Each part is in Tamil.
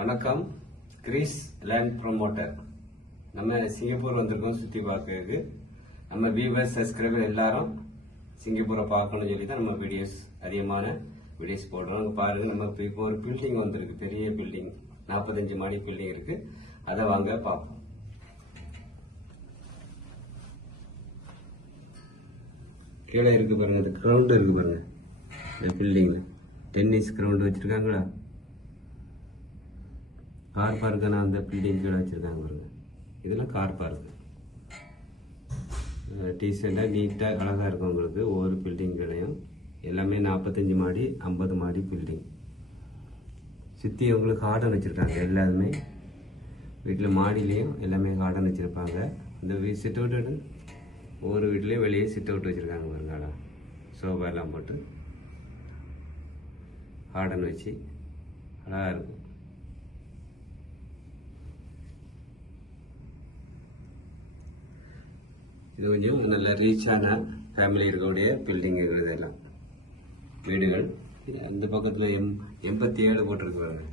வணக்கம். Greece land promoter. நம்ம சிங்கப்பூர் வந்திருக்கோம் சுற்றி பார்க்கறதுக்கு. நம்ம வியூவர்ஸ் சப்ஸ்கிரைபர் எல்லாரும் சிங்கப்பூரை பார்க்கணும்னு சொல்லி தான் நம்ம அதிகமான வீடியோஸ் போடுறோம். பாருங்க, நம்ம இப்போ ஒரு பில்டிங் வந்திருக்கு, பெரிய பில்டிங், 45 மாடி பில்டிங் இருக்கு. அதை வாங்க பார்ப்போம். கீழே இருக்கு பாருங்க, இந்த கிரவுண்ட் இருக்கு பாருங்க. இந்த பில்டிங்ல டென்னிஸ் கிரவுண்ட் வச்சிருக்காங்களா, கார் பார்க்குன்னா அந்த பில்டிங் கீழே வச்சுருக்காங்க பாருங்க. இதெல்லாம் கார் பார்க்கு. டீசெண்டாக நீட்டாக அழகாக இருக்கும் உங்களுக்கு. ஒவ்வொரு பில்டிங் கீழையும் எல்லாமே 45 மாடி 50 மாடி பில்டிங். சுற்றி உங்களுக்கு கார்டன் வச்சுருக்காங்க. எல்லாருமே வீட்டில் மாடியிலையும் எல்லாமே கார்டன் வச்சுருப்பாங்க. இந்த சிட் அவுட் ஒவ்வொரு வீட்லேயும் வெளியே சிட் அவுட் வச்சுருக்காங்க பாருங்க. சோஃபா எல்லாம் போட்டு கார்டன் வச்சு அழகாக இருக்கும். இது கொஞ்சம் நல்ல ரீச்சான ஃபேமிலி இருக்கக்கூடிய பில்டிங் இருக்கிறது எல்லாம் வீடுகள். அந்த பக்கத்தில் 87 போட்டிருக்கு பாருங்க.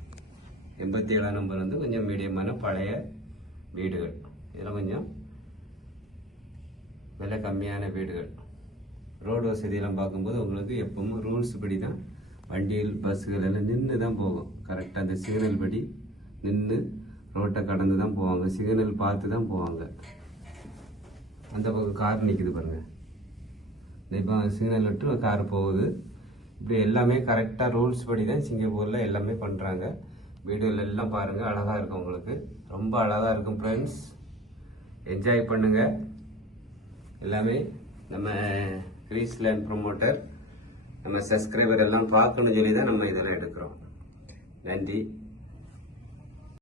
87ஆம் நம்பர் வந்து கொஞ்சம் மீடியமான பழைய வீடுகள். இதெல்லாம் கொஞ்சம் விலை கம்மியான வீடுகள். ரோடு வசதியெல்லாம் பார்க்கும்போது உங்களுக்கு எப்பவும் ரூல்ஸ் படி தான் வண்டிகள் பஸ்ஸுகள் எல்லாம் நின்று தான் போகும். கரெக்டாக அந்த சிக்னல் படி நின்று ரோட்டை கடந்து தான் போவாங்க. சிக்னல் பார்த்து தான் போவாங்க. அந்த பக்கம் கார் நிற்குது பாருங்க. இப்போ சிக்னல் விட்டு கார் போகுது. இப்படி எல்லாமே கரெக்டாக ரூல்ஸ் படி தான் சிங்கப்பூரில் எல்லாமே பண்ணுறாங்க. வீடியோவில் எல்லாம் பாருங்கள், அழகாக இருக்கும் உங்களுக்கு. ரொம்ப அழகாக இருக்கும் ஃப்ரெண்ட்ஸ். என்ஜாய் பண்ணுங்கள். எல்லாமே நம்ம கிரீஸ் லேண்ட் ப்ரொமோட்டர், நம்ம சப்ஸ்கிரைபர் எல்லாம் பார்க்கணும்னு சொல்லி தான் நம்ம இதெல்லாம் எடுக்கிறோம். நன்றி.